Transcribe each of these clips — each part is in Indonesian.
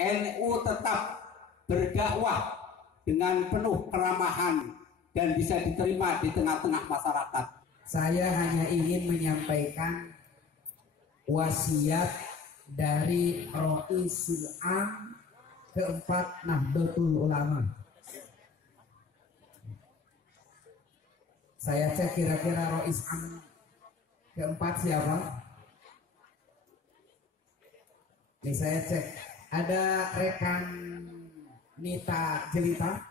NU tetap berdakwah dengan penuh keramahan dan bisa diterima di tengah-tengah masyarakat. Saya hanya ingin menyampaikan wasiat dari Roisul Am keempat Nahdlatul Ulama. Saya cek kira-kira Rois Am keempat siapa? Nih saya cek, ada rekan Nita Jelita.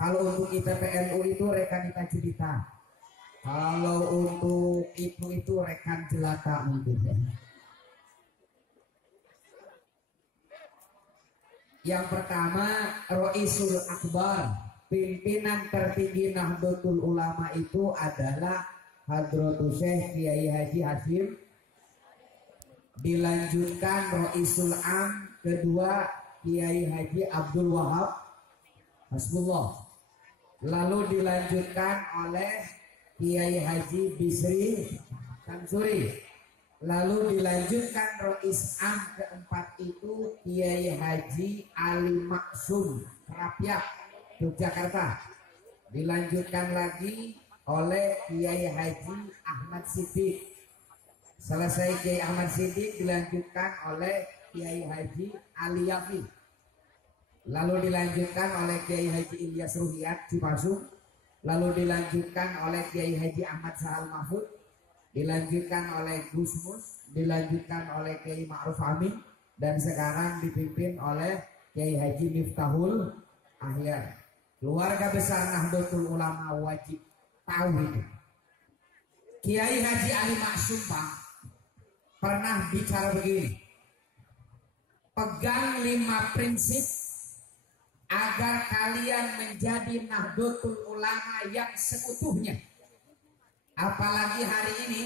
Kalau untuk IPPNU itu rekan Nita Jelita. Kalau untuk itu rekan Jelata mungkin. Yang pertama Roisul Akbar, pimpinan tertinggi Nahdlatul Ulama itu adalah Hadratus Syekh Kiai Haji Hasyim. Dilanjutkan Roisul Am kedua Kiai Haji Abdul Wahab Hasbullah. Lalu dilanjutkan oleh Kiai Haji Bisri Samsuri. Lalu dilanjutkan Rois Am keempat itu Kiai Haji Ali Maksum Rapiak Yogyakarta. Dilanjutkan lagi oleh Kiai Haji Ahmad Siddiq. Selesai Kiai Ahmad Siddiq dilanjutkan oleh Kiai Haji Ali Yafi. Lalu dilanjutkan oleh Kiai Haji Ilyas Ruhiyat Cipasung. Lalu dilanjutkan oleh Kiai Haji Ahmad Sahal Mahfud. Dilanjutkan oleh Gus Mus. Dilanjutkan oleh Kiai Ma'ruf Amin. Dan sekarang dipimpin oleh Kiai Haji Miftahul Ahyar. Keluarga besar Nahdlatul Ulama wajib tahu itu. Kiai Haji Ali Maksum Pak pernah bicara begini, pegang 5 prinsip agar kalian menjadi Nahdlatul Ulama yang seutuhnya. Apalagi hari ini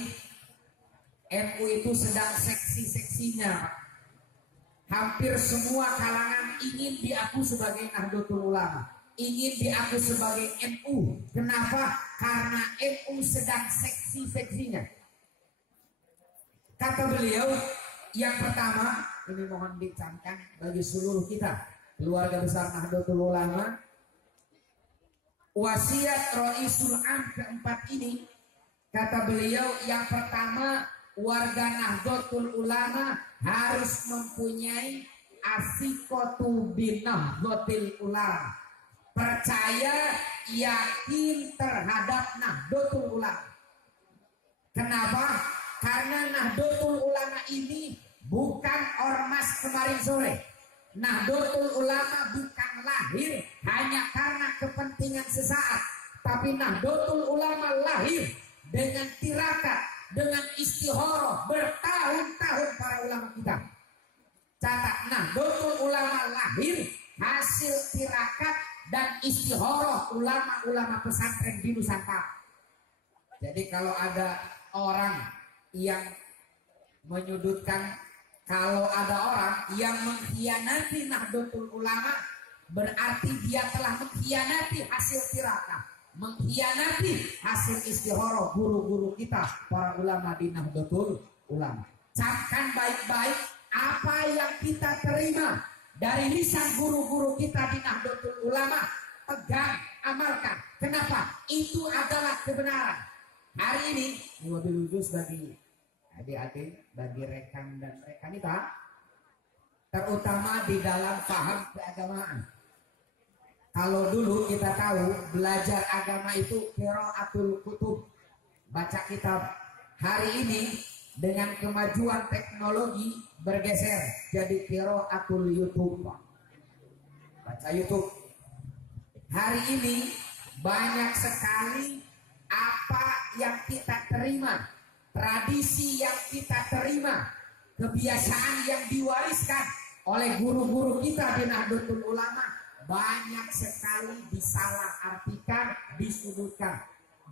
NU itu sedang seksi-seksinya Pak. Hampir semua kalangan ingin diaku sebagai Nahdlatul Ulama, ingin diaku sebagai NU. Kenapa? Karena NU sedang seksi-seksinya. Kata beliau yang pertama, ini mohon dicamkan bagi seluruh kita keluarga besar Nahdlatul Ulama, wasiat Roisul Am keempat ini, kata beliau yang pertama, warga Nahdlatul Ulama harus mempunyai asiqatu binahdlatil ulama, percaya yakin terhadap Nahdlatul Ulama. Kenapa? Karena Nahdlatul Ulama ini bukan ormas kemarin sore. Nahdlatul Ulama bukan lahir hanya karena kepentingan sesaat, tapi Nahdlatul Ulama lahir dengan tirakat, dengan istikharah bertahun-tahun para ulama kita. Catat, Nahdlatul Ulama lahir hasil tirakat dan istikharah ulama-ulama pesantren di Nusantara. Jadi kalau ada orang yang menyudutkan, kalau ada orang yang mengkhianati Nahdlatul Ulama, berarti dia telah mengkhianati hasil tirakat, mengkhianati hasil istikharah guru-guru kita para ulama di Nahdlatul Ulama. Camkan baik-baik apa yang kita terima dari lisan guru-guru kita di Nahdlatul Ulama, pegang, amalkan. Kenapa? Itu adalah kebenaran. Hari ini wabil khusus bagi adik-adik, bagi rekan dan rekanita, terutama di dalam paham keagamaan. Kalau dulu kita tahu belajar agama itu qiraatul kutub, baca kitab. Hari ini dengan kemajuan teknologi bergeser jadi qiraatul YouTube, baca YouTube. Hari ini banyak sekali apa yang kita terima, tradisi yang kita terima, kebiasaan yang diwariskan oleh guru-guru kita di Nahdlatul Ulama, banyak sekali disalahartikan, disudutkan.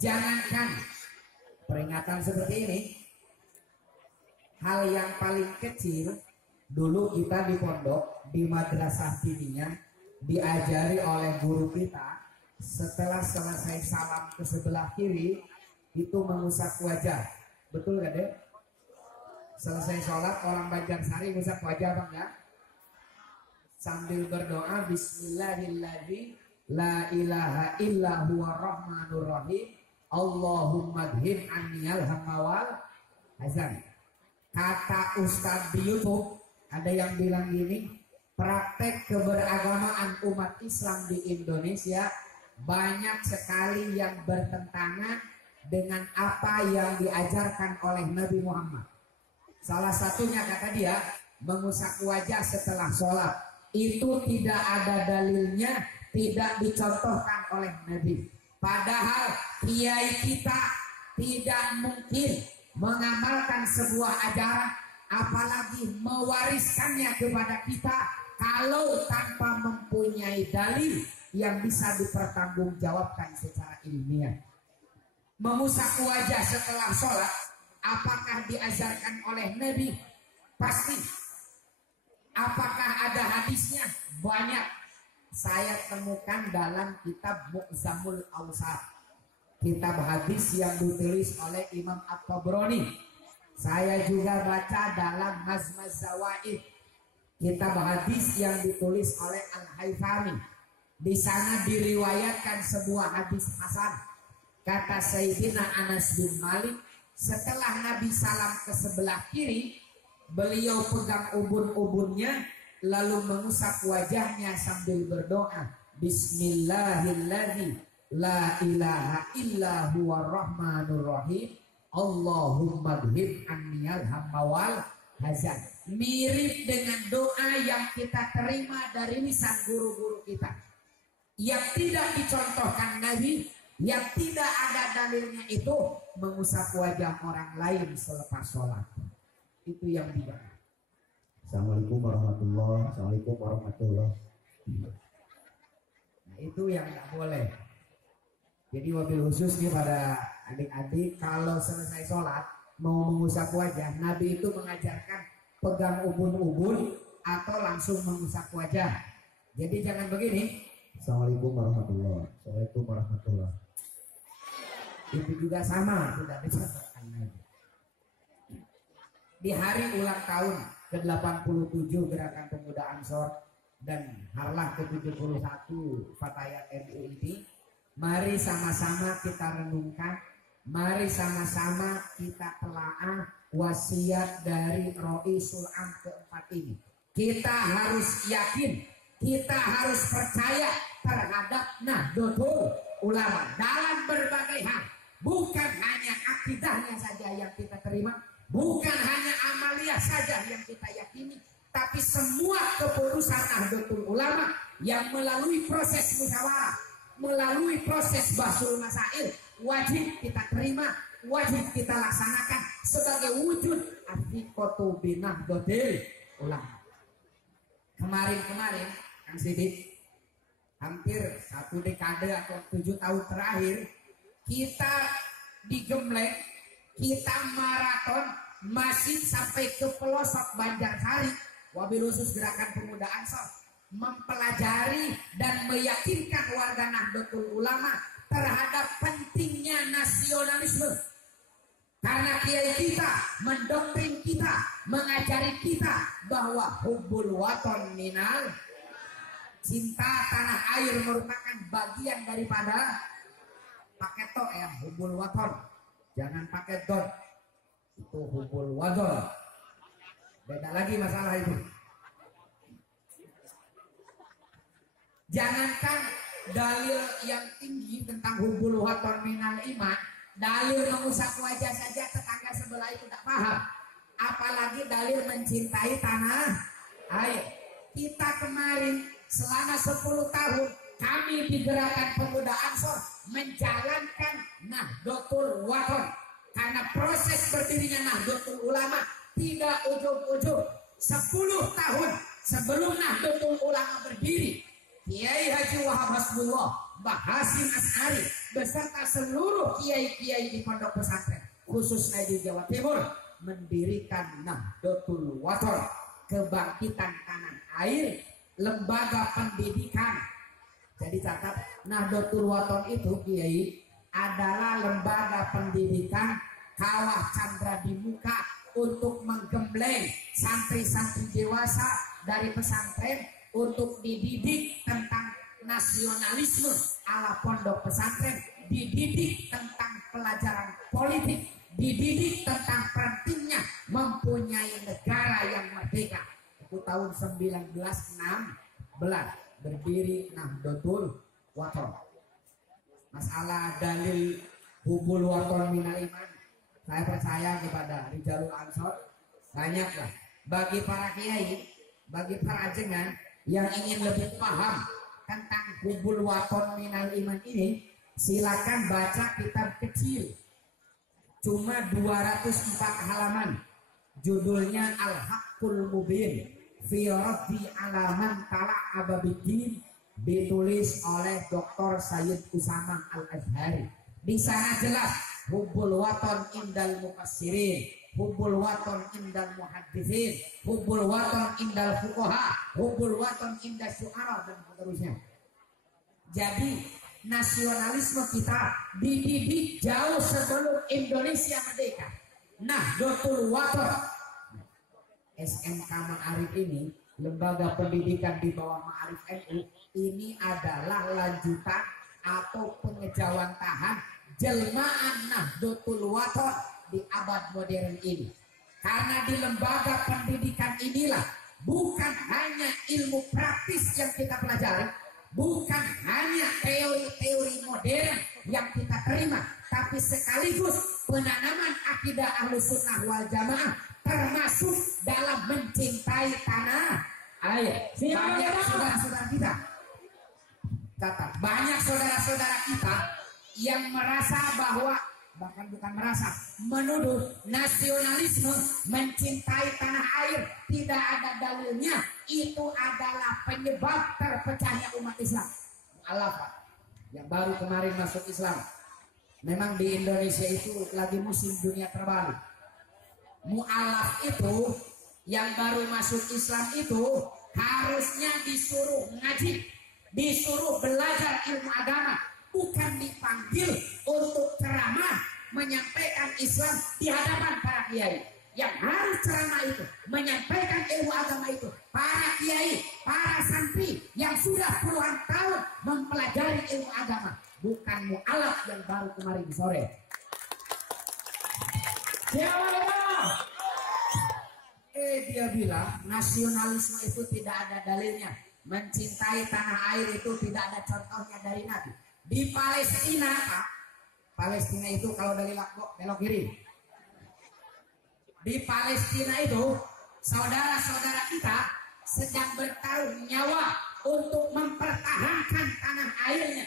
Jangankan peringatan seperti ini, hal yang paling kecil, dulu kita di pondok, di madrasah diniyah, diajari oleh guru kita, setelah selesai salam ke sebelah kiri, itu mengusap wajah. Betul gak deh? Selesai sholat orang Banjarsari ngusap wajah bang ya? sambil berdoa bismillahirrahmanirrahim la ilaha illa huwa rahmanur rahim Allahumma dhib anniyal hamawal hazan. Kata Ustadz di YouTube ada yang bilang gini, praktek keberagamaan umat Islam di Indonesia banyak sekali yang bertentangan dengan apa yang diajarkan oleh Nabi Muhammad. Salah satunya kata dia mengusap wajah setelah sholat. Itu tidak ada dalilnya, tidak dicontohkan oleh Nabi. Padahal kiai kita tidak mungkin mengamalkan sebuah ajaran, apalagi mewariskannya kepada kita kalau tanpa mempunyai dalil yang bisa dipertanggungjawabkan secara ilmiah. Mengusap wajah setelah sholat, apakah diajarkan oleh Nabi? Pasti. Apakah ada hadisnya? Banyak. Saya temukan dalam kitab Mu'zamul Awsat, kitab hadis yang ditulis oleh Imam At-Tabrani. Saya juga baca dalam Mazmaz Zawaid, kitab hadis yang ditulis oleh Al-Haythami. Di sana diriwayatkan sebuah hadis hasan. Kata Sayyidina Anas bin Malik, setelah Nabi salam ke sebelah kiri, beliau pegang ubun-ubunnya lalu mengusap wajahnya sambil berdoa, bismillahirrahmanirrahim la ilaha illa huwa rahmanur rahim Allahumma dhib anniyal hammawal hazan. Mirip dengan doa yang kita terima dari lisan guru-guru kita, yang tidak dicontohkan Nabi, yang tidak ada dalilnya, itu mengusap wajah orang lain selepas sholat. Itu yang tidak. Assalamualaikum warahmatullahi wabarakatuh. Assalamualaikum warahmatullahi wabarakatuh. Nah, itu yang nggak boleh. Jadi wabil khusus nih pada adik-adik, kalau selesai sholat mau mengusap wajah, Nabi itu mengajarkan pegang ubun-ubun atau langsung mengusap wajah. Jadi jangan begini. Assalamualaikum warahmatullahi wabarakatuh. Assalamualaikum warahmatullahi wabarakatuh. Itu juga sama, tidak dicontohkan Nabi. Di hari ulang tahun ke-87 Gerakan Pemuda Ansor dan Harlah ke-71 Fatayat NU ini, mari sama-sama kita renungkan, mari sama-sama kita telaah wasiat dari Roisul Am keempat ini. Kita harus yakin, kita harus percaya terhadap Nahdlatul Ulama dalam berbagai hal. Bukan hanya akidahnya saja yang kita terima, bukan hanya amaliyah saja yang kita yakini, tapi semua keputusan Nahdlatul Ulama yang melalui proses musyawarah, melalui proses bahsul masail, wajib kita terima, wajib kita laksanakan sebagai wujud afiqatu binahdlatil ulama. Kemarin-kemarin Kang Sidik, hampir 1 dekade atau 7 tahun terakhir, kita digembleng, kita maraton masih sampai ke pelosok Banjarsari, wabil khusus Gerakan Pemuda Ansor, mempelajari dan meyakinkan warga Nahdlatul Ulama terhadap pentingnya nasionalisme. Karena kiai kita mendoktrin kita, mengajari kita bahwa hubbul waton minal, cinta tanah air merupakan bagian daripada, pakai to ya, hubbul waton, jangan pakai don, itu hubbul wadon, beda lagi masalah itu. Jangankan dalil yang tinggi tentang hubbul waton minal iman, dalil mengusap wajah saja tetangga sebelah itu tidak paham, apalagi dalil mencintai tanah air. Kita kemarin selama 10 tahun kami di Gerakan Pemuda Ansor menjalankan Nahdlatul Wathon, karena proses berdirinya Nahdlatul Ulama tidak ujung-ujung. 10 tahun sebelum Nahdlatul Ulama berdiri, Kiai Haji Wahab Hasbullah, Mbah Hasim As'ari beserta seluruh kiai-kiai di pondok pesantren khususnya di Jawa Timur mendirikan Nahdlatul Wathon, kebangkitan tanah air, lembaga pendidikan. Jadi catat, Nahdlatul Wathon itu kiai adalah lembaga pendidikan kawah candra di muka untuk menggembleng santri-santri dewasa dari pesantren untuk dididik tentang nasionalisme ala pondok pesantren, dididik tentang pelajaran politik, dididik tentang pentingnya mempunyai negara yang merdeka. Itu tahun 1916 berdiri Nahdlatul Wathon. Masalah dalil hubul waton minal iman, saya percaya kepada Rijalul Ansor banyaklah. Bagi para kiai, bagi para jengan yang ingin lebih paham tentang hubul waton minal iman ini, silakan baca kitab kecil cuma 204 halaman, judulnya Al-Haqqul Mubin fi Raddi Alaman Tala Ababiddin, ditulis oleh Dr. Sayyid Usama Al-Azhari. Di sana jelas hubul waton indal mufassirin, hubul waton indal muhadditsin, hubul waton indal fuqaha, hubul waton indal syu'ara, dan seterusnya. Jadi nasionalisme kita dididik jauh sebelum Indonesia merdeka. Nahdlatul Wathon, SMK Ma'arif ini, lembaga pendidikan di bawah Ma'arif NU, ini adalah lanjutan atau pengejawantahan jelmaan Nahdlatul Wathon di abad modern ini. Karena di lembaga pendidikan inilah bukan hanya ilmu praktis yang kita pelajari, bukan hanya teori-teori modern yang kita terima, tapi sekaligus penanaman akidah Ahlus Sunnah wal Jamaah, termasuk dalam mencintai tanah air. Banyak saudara-saudara kita, catat, banyak saudara-saudara kita yang merasa bahwa, bahkan bukan merasa, menuduh nasionalisme, mencintai tanah air tidak ada dalilnya, itu adalah penyebab terpecahnya umat Islam. Mu'alafah yang baru kemarin masuk Islam, memang di Indonesia itu lagi musim dunia terbalik. Mu'alaf itu yang baru masuk Islam itu harusnya disuruh ngaji, disuruh belajar ilmu agama, bukan dipanggil untuk ceramah menyampaikan Islam di hadapan para kiai. Yang harus ceramah itu, menyampaikan ilmu agama itu, para kiai, para santri yang sudah puluhan tahun mempelajari ilmu agama, bukan mu'alaf yang baru kemarin sore. Dia bilang nasionalisme itu tidak ada dalilnya, mencintai tanah air itu tidak ada contohnya dari Nabi. Di Palestina, Pak, Palestina itu kalau dari Lakbok belok kiri. Di Palestina itu saudara-saudara kita sedang bertaruh nyawa untuk mempertahankan tanah airnya.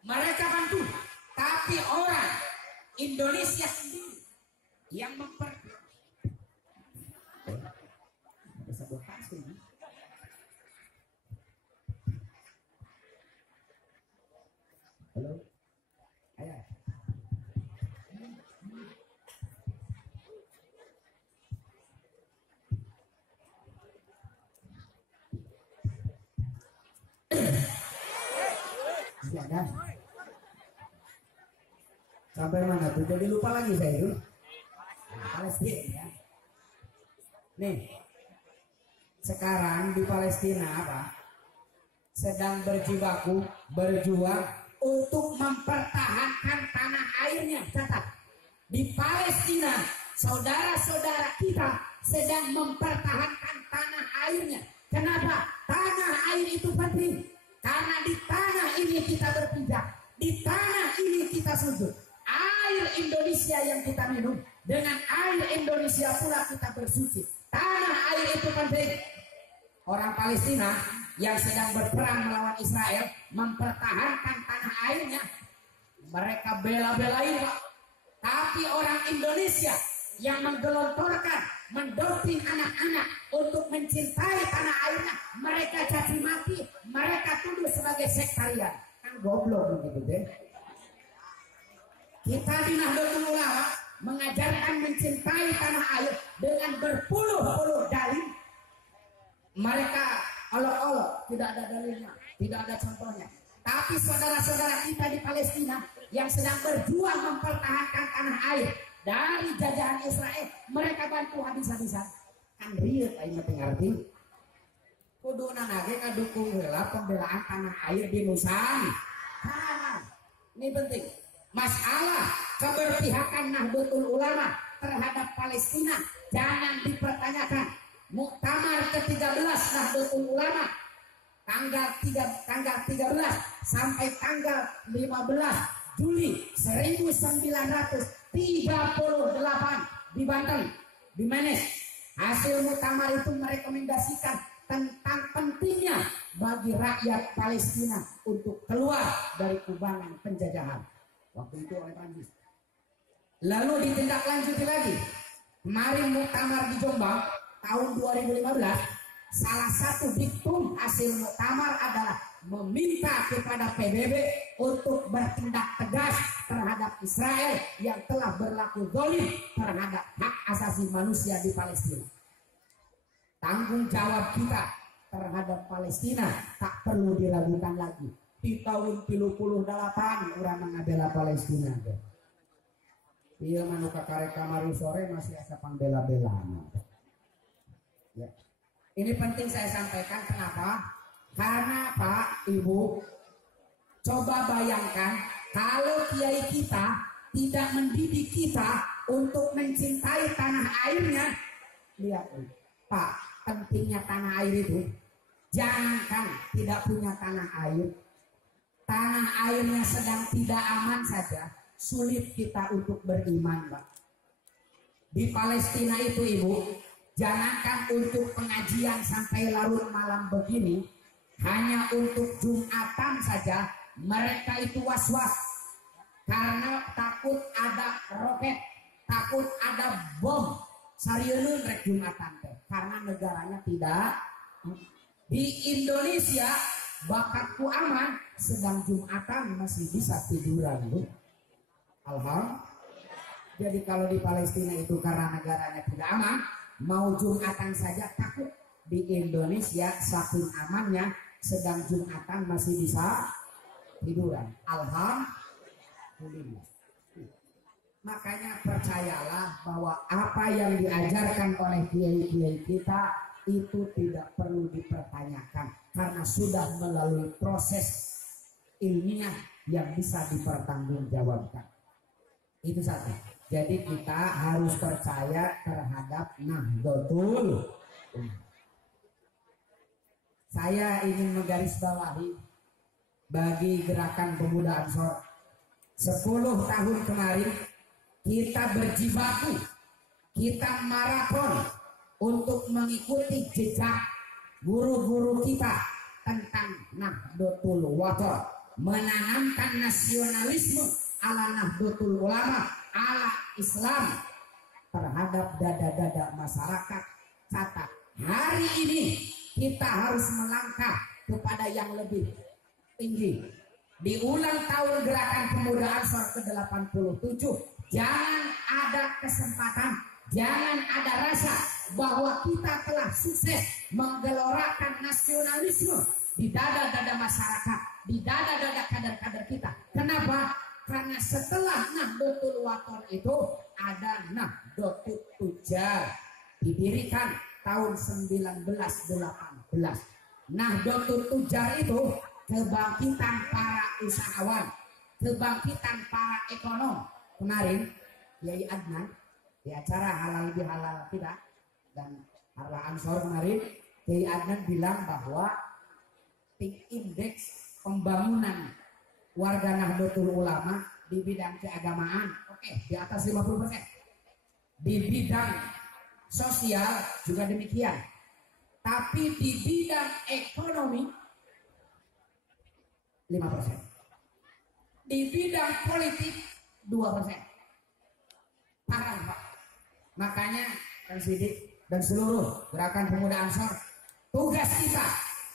Mereka bantu, tapi orang Indonesia sendiri yang Halo, ayah. Ada. Sampai mana tuh? Jadi lupa lagi saya itu. Palestina ya. Nih, sekarang di Palestina apa? Sedang berjibaku, berjuang untuk mempertahankan tanah airnya. Catat, di Palestina saudara-saudara kita sedang mempertahankan tanah airnya. Kenapa? Tanah air itu penting. Karena di tanah ini kita berpijak, di tanah ini kita sujud. Air Indonesia yang kita minum, dengan air Indonesia pula kita bersuci. Tanah air itu penting. Orang Palestina yang sedang berperang melawan Israel mempertahankan tanah airnya, mereka bela-belain, Pak. Tapi orang Indonesia yang menggelontorkan, mendoktrin anak-anak untuk mencintai tanah airnya, mereka caci maki, mereka tuduh sebagai sektarian. Kan goblok begitu deh. Kita di Nahdlatul Ulama mengajarkan mencintai tanah air dengan berpuluh-puluh dalil. Mereka olok-olok, tidak ada dalilnya, tidak ada contohnya. Tapi saudara-saudara kita di Palestina yang sedang berjuang mempertahankan tanah air dari jajahan Israel, mereka bantu habis-habisan. Kan riet aing ngerti. Kuduna nage ngadukung heula pembelaan tanah air di Nusantara. Ini penting. Masalah keberpihakan Nahdlatul Ulama terhadap Palestina jangan dipertanyakan. Muktamar ke-13 Nahdlatul Ulama tanggal 13 sampai tanggal 15 Juli 1938 di Banten, di Menes. Hasil muktamar itu merekomendasikan tentang pentingnya bagi rakyat Palestina untuk keluar dari kubangan penjajahan waktu itu oleh Prancis. Lalu ditindaklanjuti lagi. Kemarin muktamar di Jombang tahun 2015, salah satu diktum hasil muktamar adalah meminta kepada PBB untuk bertindak tegas terhadap Israel yang telah berlaku zalim terhadap hak asasi manusia di Palestina. Tanggung jawab kita terhadap Palestina tak perlu diragukan lagi. Di tahun 38 orang mengabela Palestina. Iya manuka karek kamari sore masih asa pangbela-belaan. Ya. Ini penting saya sampaikan. Kenapa? Karena Pak, Ibu, coba bayangkan kalau kiai kita tidak mendidik kita untuk mencintai tanah airnya. Lihat Pak, pentingnya tanah air itu. Jangankan tidak punya tanah air, tanah airnya sedang tidak aman saja, sulit kita untuk beriman Pak. Di Palestina itu Ibu, jangankan untuk pengajian sampai larut malam begini, hanya untuk Jumatan saja mereka itu was-was karena takut ada roket, takut ada bom. Sarieun rek Jumatan teh karena negaranya tidak. Di Indonesia bakatku aman, sedang Jumatan masih bisa tiduran Bu. Alhamdulillah. Jadi kalau di Palestina itu karena negaranya tidak aman, mau Jumatan saja takut. Di Indonesia saking amannya, sedang Jumatan masih bisa tiduran. Alhamdulillah. Makanya percayalah bahwa apa yang diajarkan oleh kiai-kiai kita itu tidak perlu dipertanyakan karena sudah melalui proses ilmiah yang bisa dipertanggungjawabkan. Itu satu. Jadi kita harus percaya terhadap Nahdlatul Ulama. Saya ingin menggarisbawahi bagi gerakan pemuda Ansor 10 tahun kemarin kita berjibaku, kita maraton untuk mengikuti jejak guru-guru kita tentang Nahdlatul Wathon, menanamkan nasionalisme ala Nahdlatul Ulama, ala Islam terhadap dada-dada masyarakat. Catat, hari ini kita harus melangkah kepada yang lebih tinggi. Di ulang tahun gerakan pemuda Ansor ke-87, jangan ada kesempatan, jangan ada rasa bahwa kita telah sukses menggelorakan nasionalisme di dada-dada masyarakat, di dada-dada kader-kader kita. Kenapa? Karena setelah Nahdlatul Wathon itu ada Nahdlatul Tujar, didirikan tahun 1918. Nahdlatul Tujar itu kebangkitan para usahawan, kebangkitan para ekonom. Kemarin Kiai Adnan di acara halal bihalal tidak dan Harlah Ansor kemarin, Kiai Adnan bilang bahwa indeks pembangunan warga Nahdlatul Ulama di bidang keagamaan di atas 50%. Di bidang sosial juga demikian. Tapi di bidang ekonomi 5%. Di bidang politik 2%. Parah Pak. Makanya Kang Sidik dan seluruh gerakan pemuda Ansor, tugas kita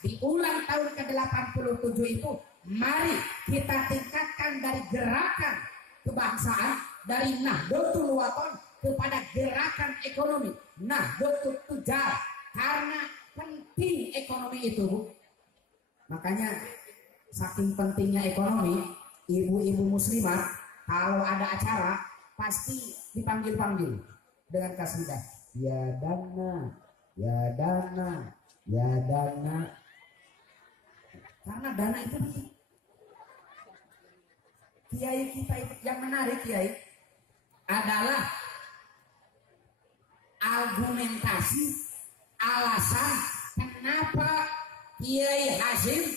di ulang tahun ke-87 itu, mari kita tingkatkan dari gerakan kebangsaan, dari Nahdlatul Wathon kepada gerakan ekonomi Nahdlatul Tujar, karena penting ekonomi itu. Makanya saking pentingnya ekonomi, ibu-ibu muslimah kalau ada acara pasti dipanggil-panggil dengan kasidah. Ya dana, ya dana, Ya dana, karena dana itu penting. Kiai kita yang menarik Kiai adalah argumentasi alasan kenapa Kiai Hasyim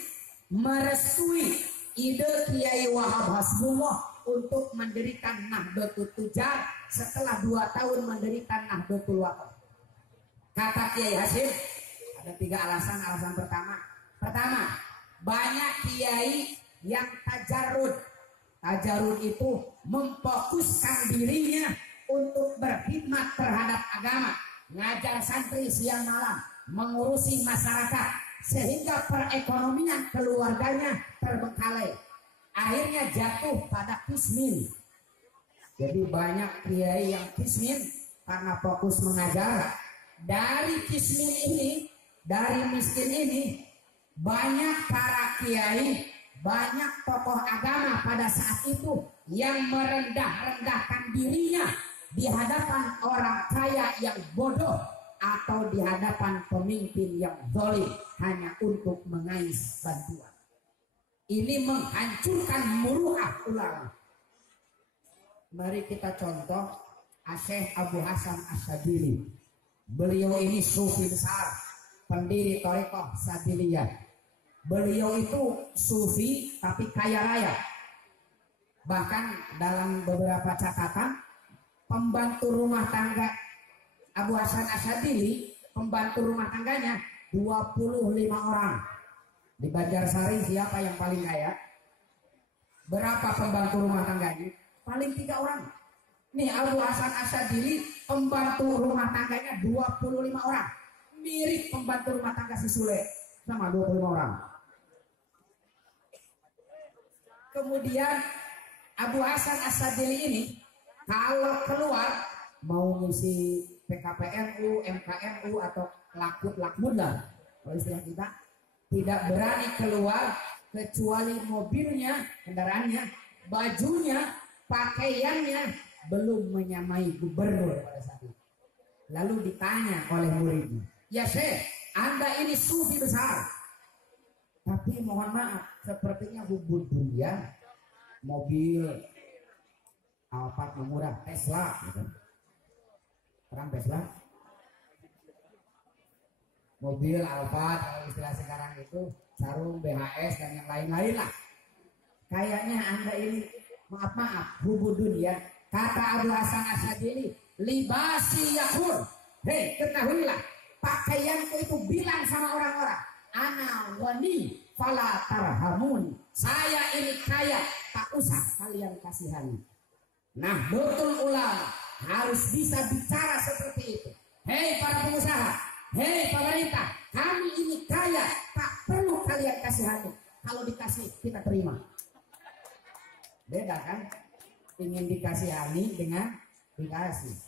merestui ide Kiai Wahab Hasbullah untuk mendirikan Nahdlatul Tujar setelah 2 tahun mendirikan Nahdlatul Wakaf. Kata Kiai Hasyim ada 3 alasan. Alasan pertama, banyak kiai yang tajarrud. Tajarrud itu memfokuskan dirinya untuk berkhidmat terhadap agama, ngajar santri siang malam, mengurusi masyarakat, sehingga perekonomian keluarganya terbengkalai. Akhirnya jatuh pada kismin. Jadi banyak kiai yang kismin karena fokus mengajar. Dari kismin ini, dari miskin ini, banyak para kiai, banyak tokoh agama pada saat itu yang merendah-rendahkan dirinya di hadapan orang kaya yang bodoh atau di hadapan pemimpin yang zalim hanya untuk mengais bantuan. Ini menghancurkan muruah ulama. Mari kita contoh Syekh Abu Hasan Asyadzili. Beliau ini sufi besar, pendiri Thariqah Sadziliyah. Beliau itu sufi tapi kaya raya. Bahkan dalam beberapa catatan, pembantu rumah tangga Abu Hasan Asyadzili, pembantu rumah tangganya 25 orang. Di Banjarsari siapa yang paling kaya? Berapa pembantu rumah tangganya? Paling 3 orang. Nih Abu Hasan Asyadzili, pembantu rumah tangganya 25 orang. Mirip pembantu rumah tangga si Sule, sama 25 orang. Kemudian Abu Hasan Asyadzili ini kalau keluar mau ngisi PKPNU, MKNU atau lakmud lah, kalau istilah kita, tidak berani keluar kecuali mobilnya, kendaraannya, bajunya, pakaiannya belum menyamai gubernur pada saat itu. Lalu ditanya oleh muridnya, ya Syekh, Anda ini sufi besar, tapi mohon maaf, sepertinya hubud dunia, mobil Alphard murah, Tesla, gitu. Terang Tesla, mobil Alphard kalau istilah sekarang itu, sarung BHS dan yang lain-lain lah. Kayaknya Anda ini maaf hubud dunia. Kata Abu Hasan Asyadzili, libasi yakul. Hei, ketahuilah, pakaianku itu bilang sama orang-orang, ana wani fala tarhamun. Saya ini kaya, tak usah kalian kasihani. Nah, betul ulama harus bisa bicara seperti itu. Hei para pengusaha, hei pemerintah, kami ini kaya, tak perlu kalian kasihani. Kalau dikasih kita terima. Beda kan? Ingin dikasihani dengan dikasih.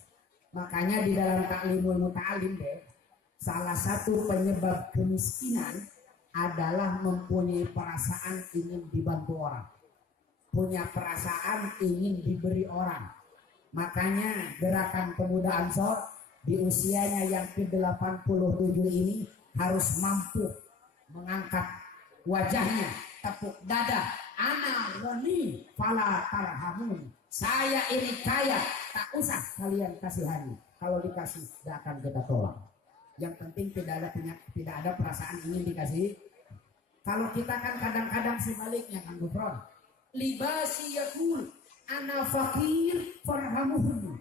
Makanya di dalam Ta'limul Muta'alim deh, salah satu penyebab kemiskinan adalah mempunyai perasaan ingin dibantu orang, punya perasaan ingin diberi orang. Makanya gerakan pemuda Ansor di usianya yang ke-87 ini harus mampu mengangkat wajahnya, tepuk dada, ana wani fala tarhamun. Saya ini kaya, tak usah kalian kasihani. Kalau dikasih, tidak akan kita tolak. Yang penting tidak ada perasaan ingin dikasih. Kalau kita kan kadang-kadang sebaliknya kan Gufron. Libasi yakul, ana fakir farhamuhun.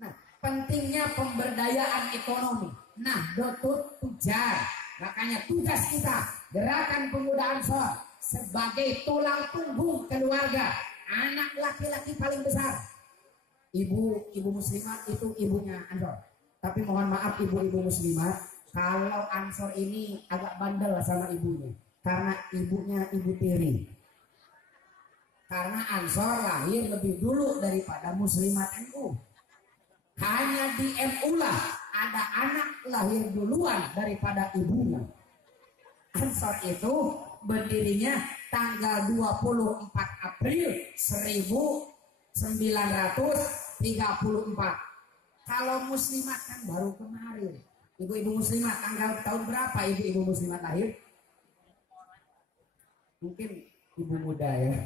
Nah, pentingnya pemberdayaan ekonomi. Nahdlatul Tujar. Makanya tugas kita, gerakan pemuda Ansor, sebagai tulang punggung keluarga, anak laki-laki paling besar. Ibu muslimat itu ibunya Ansor. Tapi mohon maaf ibu-ibu muslimat, kalau Ansor ini agak bandel sama ibunya, karena ibunya ibu tiri. Karena Ansor lahir lebih dulu daripada muslimat NU. Hanya di MU lah ada anak lahir duluan daripada ibunya. Ansor itu berdirinya tanggal 24 April 1934. Kalau muslimat kan baru kemarin. Ibu-ibu muslimat tanggal tahun berapa ibu-ibu muslimat lahir? Mungkin ibu muda ya.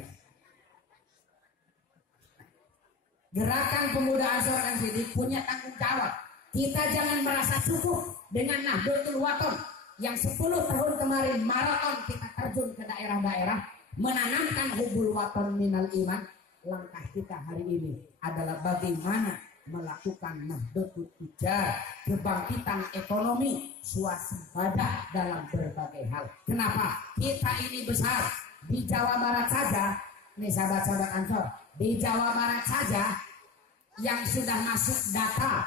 Gerakan Pemuda Ansor dan Sidik punya tanggung jawab. Kita jangan merasa cukup dengan Nahdlatul Wathon yang 10 tahun kemarin maraton kita terjun ke daerah-daerah menanamkan hubul waton minal iman. Langkah kita hari ini adalah bagaimana melakukan Nahdlatul Tujar, kebangkitan ekonomi, swasembada dalam berbagai hal. Kenapa? Kita ini besar di Jawa Barat saja, nih sahabat-sahabat Ansor, di Jawa Barat saja yang sudah masuk data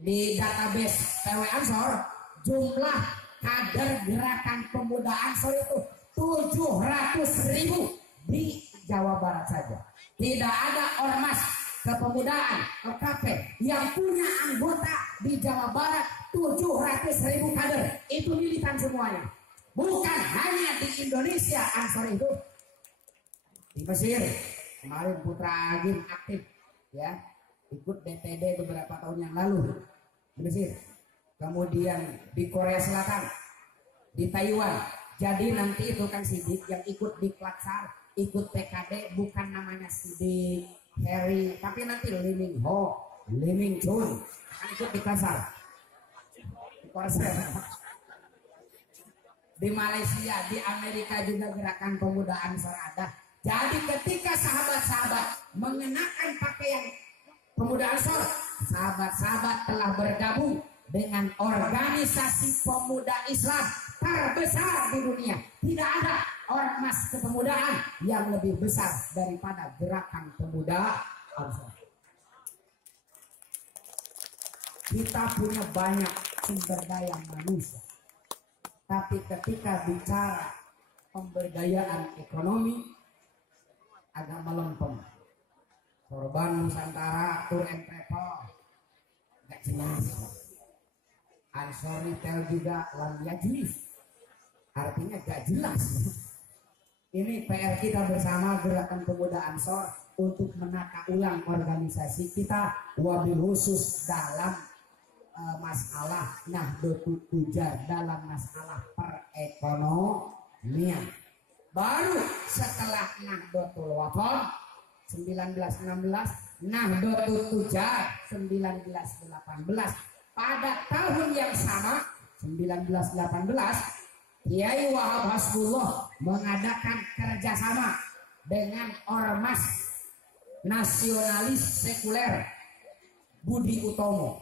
di database PW Ansor, jumlah kader gerakan pemuda Ansor itu 700.000 di Jawa Barat saja. Tidak ada ormas kepemudaan OKP yang punya anggota di Jawa Barat 700.000 kader. Itu militan semuanya. Bukan hanya di Indonesia Ansor itu. Di Mesir kemarin Putra Agim aktif ya, ikut DPD beberapa tahun yang lalu di Mesir. Kemudian di Korea Selatan, di Taiwan. Jadi nanti itu kan Sidik yang ikut di Klatsar, ikut PKD, bukan namanya Sidik Harry, tapi nanti Liming Ho, Liming Chun akan ikut di Klatsar, di Korea. Di Malaysia, di Amerika juga gerakan pemuda Ansor ada. Jadi ketika sahabat-sahabat mengenakan pakaian pemuda Ansor, sahabat-sahabat telah bergabung dengan organisasi pemuda Islam terbesar di dunia. Tidak ada ormas kepemudaan yang lebih besar daripada gerakan pemuda Ansor. Kita punya banyak sumber daya manusia, tapi ketika bicara pemberdayaan ekonomi agak melempem. Korban Nusantara, Tour and Travel gak jelas. Ansor Retail juga lam yajlis, artinya gak jelas. Ini PR kita bersama gerakan pemuda Ansor untuk menata ulang organisasi kita, wabil khusus dalam masalah Nahdlatul Tujar, dalam masalah perekonomian. Baru setelah Nahdlatul Wathon 1916, Nahdlatul Tujar 1918. Pada tahun yang sama 1918, Kiai Wahab Hasbullah mengadakan kerjasama dengan ormas nasionalis sekuler Budi Utomo.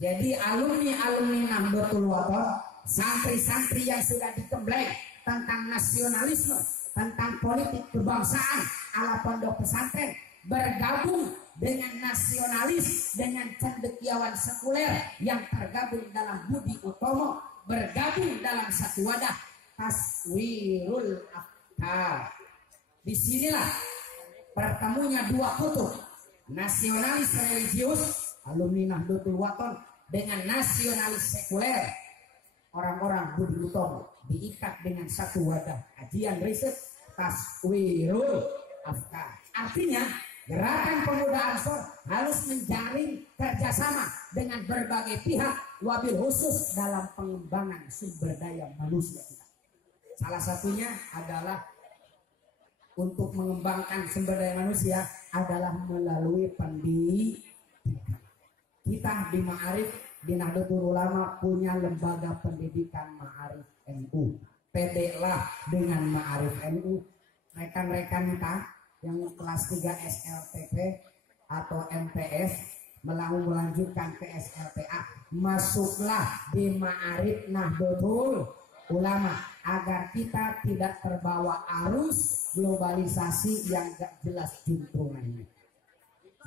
Jadi alumni-alumni Nahdlatul Wathon, santri-santri yang sudah dikembleng tentang nasionalisme, tentang politik kebangsaan ala pondok pesantren, bergabung dengan nasionalis, dengan cendekiawan sekuler yang tergabung dalam Budi Utomo, bergabung dalam satu wadah Taswirul Afkar. Disinilah pertemunya dua kutub, nasionalis religius alumni Nahdlatul Wathon dengan nasionalis sekuler orang-orang Budi Utomo, diikat dengan satu wadah kajian riset Taswirul Afkar. Artinya gerakan pemuda Ansor harus menjalin kerjasama dengan berbagai pihak, wabil khusus dalam pengembangan sumber daya manusia kita. Salah satunya adalah untuk mengembangkan sumber daya manusia adalah melalui pendidikan. Kita di Ma'arif, di Nahdlatul Ulama punya lembaga pendidikan Ma'arif NU. PD lah dengan Ma'arif NU. Rekan-rekan kita yang kelas 3 SLTP atau MTS mau melanjutkan ke SLTA, masuklah di Ma'arif Nahdlatul Ulama agar kita tidak terbawa arus globalisasi yang gak jelas juntrungannya.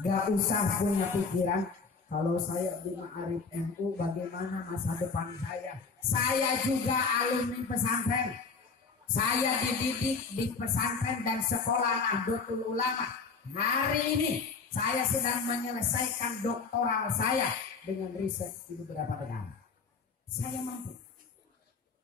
Gak usah punya pikiran kalau saya di Ma'arif NU bagaimana masa depan saya. Saya juga alumni pesantren. Saya dididik di pesantren dan sekolah Nahdlatul Ulama. Hari ini saya sedang menyelesaikan doktoral saya dengan riset di beberapa negara. Saya mampu.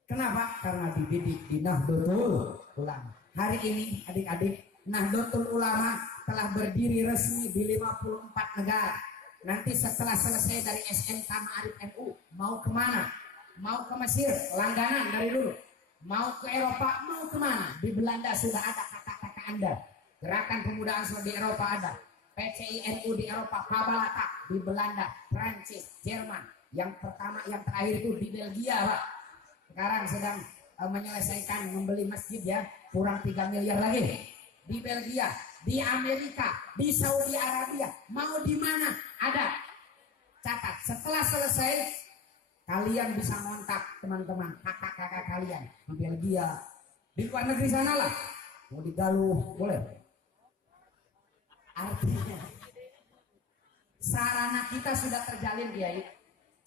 Kenapa? Karena dididik di Nahdlatul Ulama. Hari ini adik-adik, Nahdlatul Ulama telah berdiri resmi di 54 negara. Nanti setelah selesai dari SMK Ma'arif NU, mau kemana? Mau ke Mesir, langganan dari dulu. Mau ke Eropa, mau kemana? Di Belanda sudah ada kakak-kakak Anda. Gerakan Pemuda Ansor di Eropa ada. PCI NU di Eropa, Pabalata di Belanda, Prancis, Jerman. Yang pertama, yang terakhir itu di Belgia, Pak. Sekarang sedang menyelesaikan membeli masjid ya, kurang 3 miliar lagi. Di Belgia, di Amerika, di Saudi Arabia, mau di mana ada. Catat, setelah selesai kalian bisa kontak teman-teman, kakak-kakak kalian di Belgia, di luar negeri sana lah, mau di Galuh boleh. Artinya sarana kita sudah terjalin, Kiai.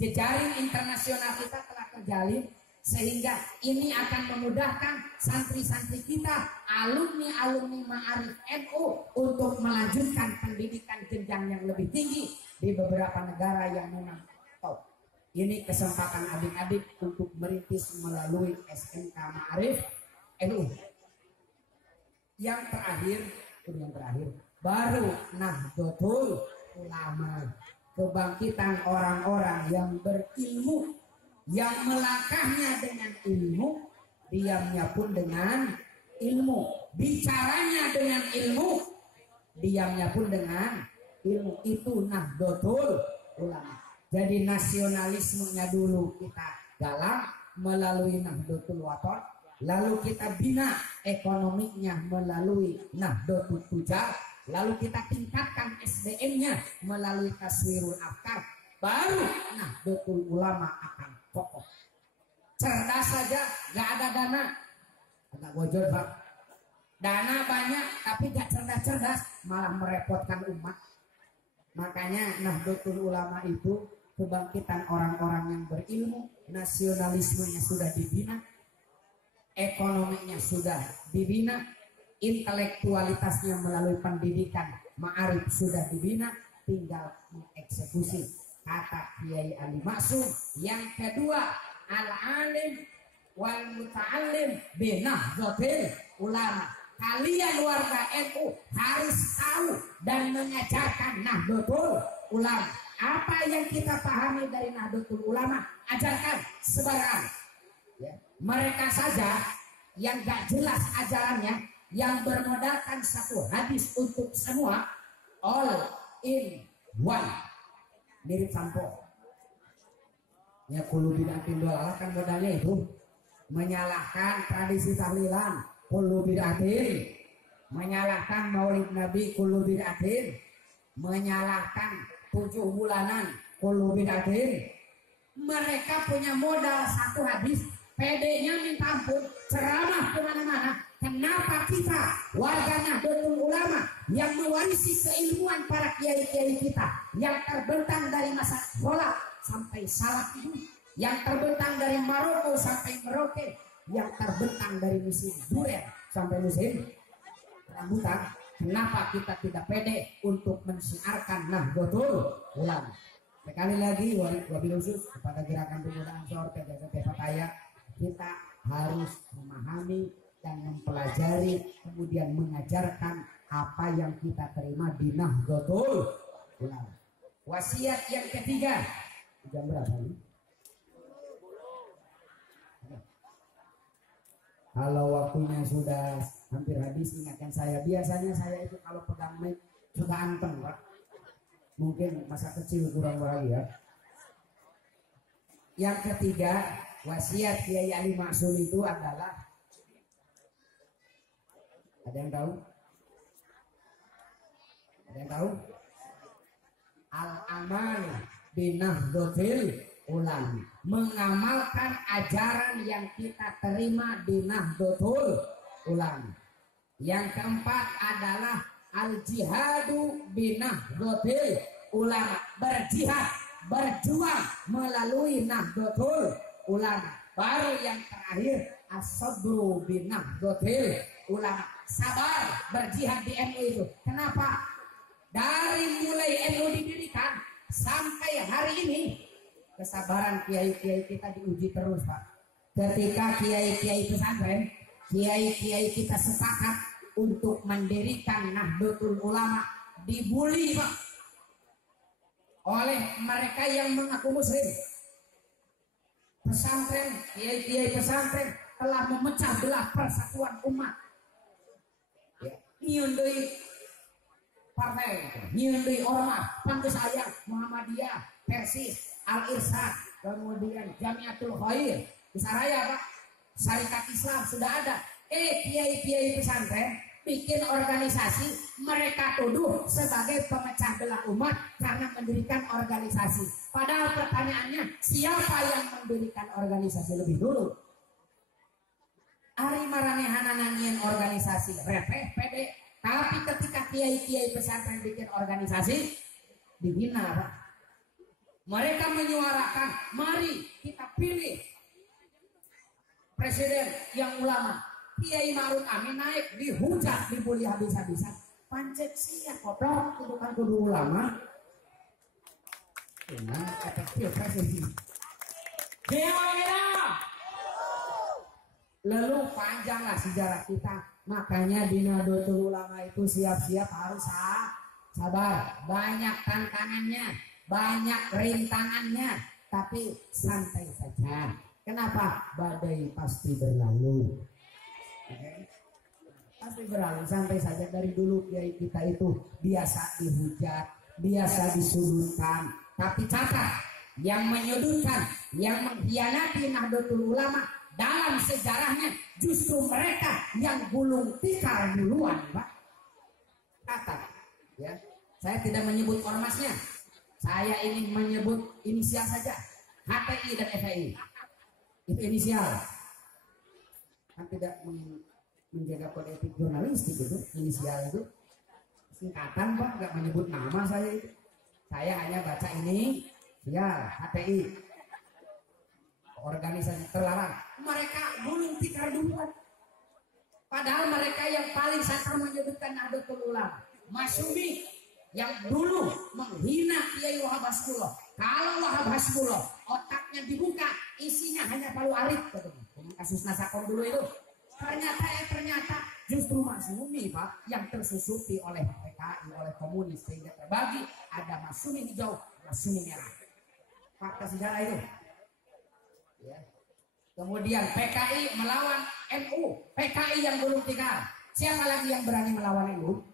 Jejaring internasional kita telah terjalin, sehingga ini akan memudahkan santri-santri kita, alumni-alumni Ma'arif NU untuk melanjutkan pendidikan jenjang yang lebih tinggi di beberapa negara yang memang top. Ini kesempatan adik-adik untuk merintis melalui SMK Ma'arif NU. Yang terakhir, baru Nahdlatul Ulama, kebangkitan orang-orang yang berilmu, yang melangkahnya dengan ilmu, diamnya pun dengan ilmu, bicaranya dengan ilmu, diamnya pun dengan ilmu. Itu Nahdlatul Ulama. Jadi nasionalismenya dulu kita dalam melalui Nahdlatul Wathon, lalu kita bina ekonominya melalui Nahdlatul Tujar, lalu kita tingkatkan SDM-nya melalui Taswirul Afkar, baru Nahdlatul Ulama akan kokoh. Cerdas saja gak ada dana, agak bocor Pak. Dana banyak tapi gak cerdas-cerdas, malah merepotkan umat. Makanya Nahdlatul Ulama itu kebangkitan orang-orang yang berilmu, nasionalismenya sudah dibina, ekonominya sudah dibina, intelektualitasnya melalui pendidikan Ma'arif sudah dibina, tinggal mengeksekusi. Kata Kiai Ali Maksum, yang kedua, al-alim wal muta'allim binahdlatul ulama. Kalian warga NU harus tahu dan mengajarkan Nahdlatul Ulama. Apa yang kita pahami dari Nahdlatul Ulama, ajarkan sebarang. Ya. Mereka saja yang gak jelas ajarannya, yang bermodalkan satu hadis untuk semua, all in one, mirip sampo. Ya kullu bid'atin dhalalah, kan modalnya itu menyalahkan tradisi tahlilan, kullu bid'atin, menyalahkan maulid Nabi, kullu bid'atin, menyalahkan 7 bulanan, kullu bid'atin. Mereka punya modal satu hadis, PD-nya minta ampun, ceramah kemana-mana. Kenapa kita warga Nahdlatul Ulama yang mewarisi keilmuan para kiai-kiai kita, yang terbentang dari masa sekolah sampai salaf ini, yang terbentang dari Maroko sampai Merauke, yang terbentang dari musim durian sampai musim rambutan, kenapa kita tidak pede untuk mensiarkan Nahdlatul Ulama? Sekali lagi wabil khusus kepada Gerakan Pemuda Ansor PDKP Fataya, kita harus memahami dan mempelajari, kemudian mengajarkan apa yang kita terima di Nahdlatul Ulama. Wasiat yang ketiga, jam berapa ini? Kalau waktunya sudah hampir habis, ingatkan saya. Biasanya saya itu kalau pegang mic suka anteng, Pak. Mungkin masa kecil kurang bahagia. Yang ketiga, wasiat Kiai Ali Maksum itu adalah, ada yang tahu? Ada yang tahu? Al-amal binahdlatul ulama, mengamalkan ajaran yang kita terima di Nahdlatul Ulama. Yang keempat adalah al-jihadu binahdlatul ulama, berjihad, berjuang melalui Nahdlatul Ulama. Baru yang terakhir as-sabru binahdlatul ulama, sabar berjihad di NU itu. Kenapa? Dari mulai NU didirikan sampai hari ini, kesabaran kiai-kiai kita diuji terus, Pak. Ketika kiai-kiai pesantren, kiai-kiai kita sepakat untuk mendirikan Nahdlatul Ulama, dibully, Pak. oleh mereka yang mengaku muslim. Pesantren, kiai-kiai pesantren telah memecah belah persatuan umat. Nyieun deui partai, nyieun deui ormas, pantes aya Muhammadiyah, Persis, Al Irsyad, kemudian Jamiatul Khair, Bisaraya Pak, Syarikat Islam sudah ada. Kiai-kiai pesantren bikin organisasi, mereka tuduh sebagai pemecah belah umat karena mendirikan organisasi. Padahal pertanyaannya, siapa yang mendirikan organisasi lebih dulu? Ari maranehanana nangieun organisasi repeh pede, tapi ketika kiai-kiai pesantren bikin organisasi dihina Pak. Mereka menyuarakan, mari kita pilih presiden yang ulama. Kiai Ma'ruf Amin naik dihujat, dibully habis-habisan. Pancet sia goblok, itu kan kudu ulama. Nah, efektif presiden. Dewa lalu panjanglah sejarah kita. Makanya di Nahdlatul Ulama itu siap-siap harus sabar. Banyak tantangannya, banyak rintangannya, tapi santai saja. Kenapa? Badai pasti berlalu. Pasti berlalu, santai saja. Dari dulu kiai kita itu biasa dihujat, biasa disudutkan. Tapi catat, yang menyudutkan, yang mengkhianati Nahdlatul Ulama dalam sejarahnya justru mereka yang gulung tikar duluan, Pak. Catat, ya. Saya tidak menyebut ormasnya. Saya ingin menyebut inisial saja. HTI dan FPI. Itu inisial. Kan tidak menjaga kode etik jurnalistik itu, inisial itu singkatan Pak, nggak menyebut nama saya itu. Saya hanya baca ini, ya HTI, organisasi terlarang. Mereka gulung tikar duluan. Padahal mereka yang paling sakar menyebutkan Nahdlatul Ulama. Masyumi yang dulu menghina Kiai Wahab Hasbullah. Kalau Wahab Hasbullah otaknya dibuka, isinya hanya Palu Arit. Kasus Nasakom dulu itu. Ternyata justru Masyumi Pak yang tersusupi oleh PKI, oleh komunis sehingga terbagi. Ada Masyumi hijau, Masyumi merah. Fakta sejarah itu. Ya. Kemudian PKI melawan NU, PKI yang gulung tikar. Siapa lagi yang berani melawan NU?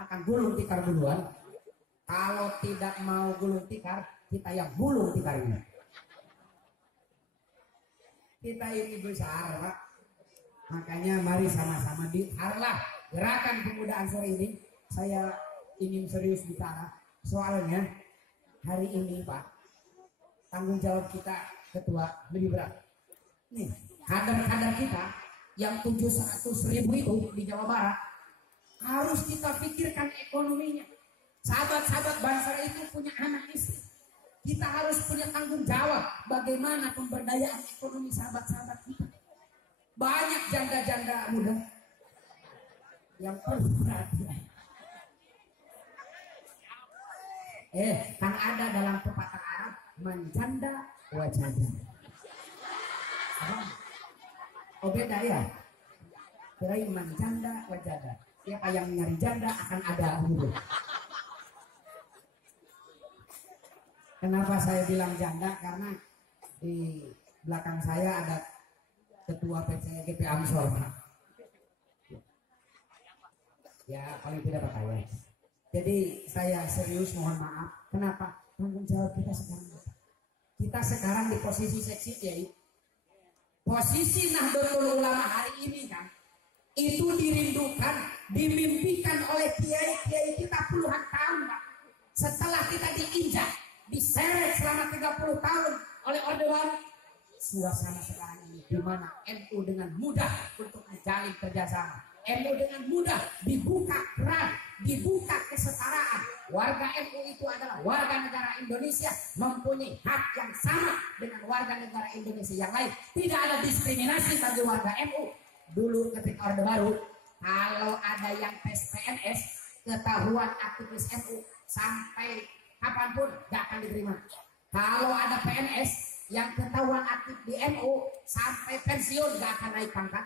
Akan gulung tikar duluan. Kalau tidak mau gulung tikar, kita yang gulung tikar ini. Kita ini besar Pak. Makanya mari sama-sama diharlah gerakan pemuda Ansor ini. Saya ingin serius bicara. Soalnya hari ini Pak, tanggung jawab kita ketua lebih berat. Nih, kader-kader kita yang 700.000 itu di Jawa Barat harus kita pikirkan ekonominya. Sahabat-sahabat bangsa itu punya anak istri. Kita harus punya tanggung jawab bagaimana pemberdayaan ekonomi sahabat-sahabat kita. Banyak janda-janda muda yang perlu perhatian. Kan ada dalam pepatah Arab, menjanda wajada. Oh beda ya. Kirain menjanda wajada. Siapa yang nyari janda akan ada huru. Kenapa saya bilang janda? Karena di belakang saya ada ketua PCGP Ansor. Ya paling tidak pakaian. Jadi saya serius mohon maaf. Kenapa? Tanggung jawab kita sekarang. Kita sekarang di posisi seksi kiai. Posisi Nahdlatul Ulama hari ini kan itu dirindukan, dimimpikan oleh kiai-kiai kita puluhan tahun Pak. Setelah kita diinjak, diseret selama 30 tahun oleh Orde Baru. Suasana sekarang ini di mana NU dengan mudah untuk menjalin kerjasama, NU dengan mudah dibuka keran, dibuka kesetaraan. Warga NU itu adalah warga negara Indonesia, mempunyai hak yang sama dengan warga negara Indonesia yang lain. Tidak ada diskriminasi bagi warga NU. Dulu ketika Orde Baru, kalau ada yang tes PNS, ketahuan aktivis NU sampai kapanpun gak akan diterima. Kalau ada PNS yang ketahuan aktif di NU sampai pensiun gak akan naik pangkat.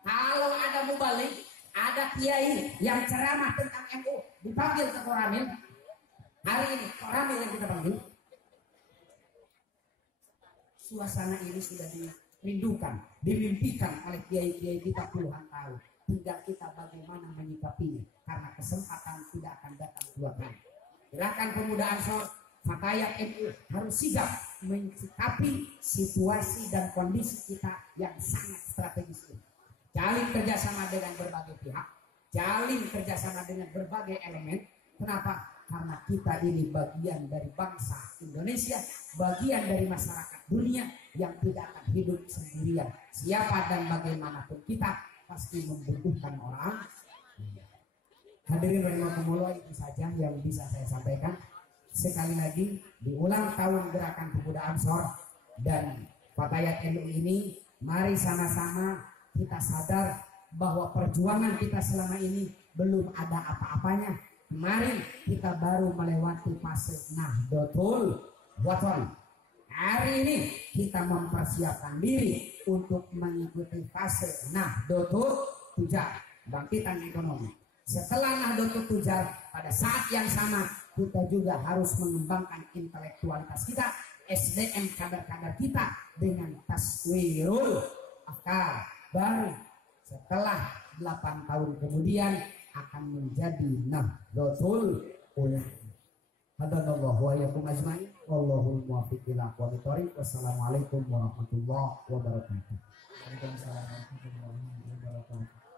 Kalau ada mubalik, ada kiai yang ceramah tentang NU dipanggil ke Koramil, Hari ini kok ramai yang kita panggil? Suasana ini sudah dirindukan, dimimpikan oleh kiai-kiai kita puluhan tahun. Tinggal kita bagaimana menyikapinya, karena kesempatan tidak akan datang dua kali. Gerakan Pemuda Ansor, Fatayat NU harus sigap menyikapi situasi dan kondisi kita yang sangat strategis ini. Jalin kerjasama dengan berbagai pihak, jalin kerjasama dengan berbagai elemen. Kenapa? Karena kita ini bagian dari bangsa Indonesia, bagian dari masyarakat dunia yang tidak akan hidup sendirian. Siapa dan bagaimanapun kita pasti membutuhkan orang. Hadirin rahimakumullah, itu saja yang bisa saya sampaikan. Sekali lagi, di ulang tahun Gerakan Pemuda Ansor dan Fatayat NU ini, mari sama-sama kita sadar bahwa perjuangan kita selama ini belum ada apa-apanya. Kemarin kita baru melewati fase Nahdlatul Wathon. Hari ini kita mempersiapkan diri untuk mengikuti fase Nahdlatul Tujar, bangkitan ekonomi. Setelah Nahdlatul Tujar, pada saat yang sama kita juga harus mengembangkan intelektualitas kita, SDM kader-kader kita dengan taswirul afkar baru. Setelah 8 tahun kemudian akan menjadi Nahdlatul Ulama. Hadallahu wa iyyakum ajmain. Wallahul muwaffiq ila aqwamit thoriq. Wassalamualaikum warahmatullahi wabarakatuh. Waalaikumsalam warahmatullahi wabarakatuh.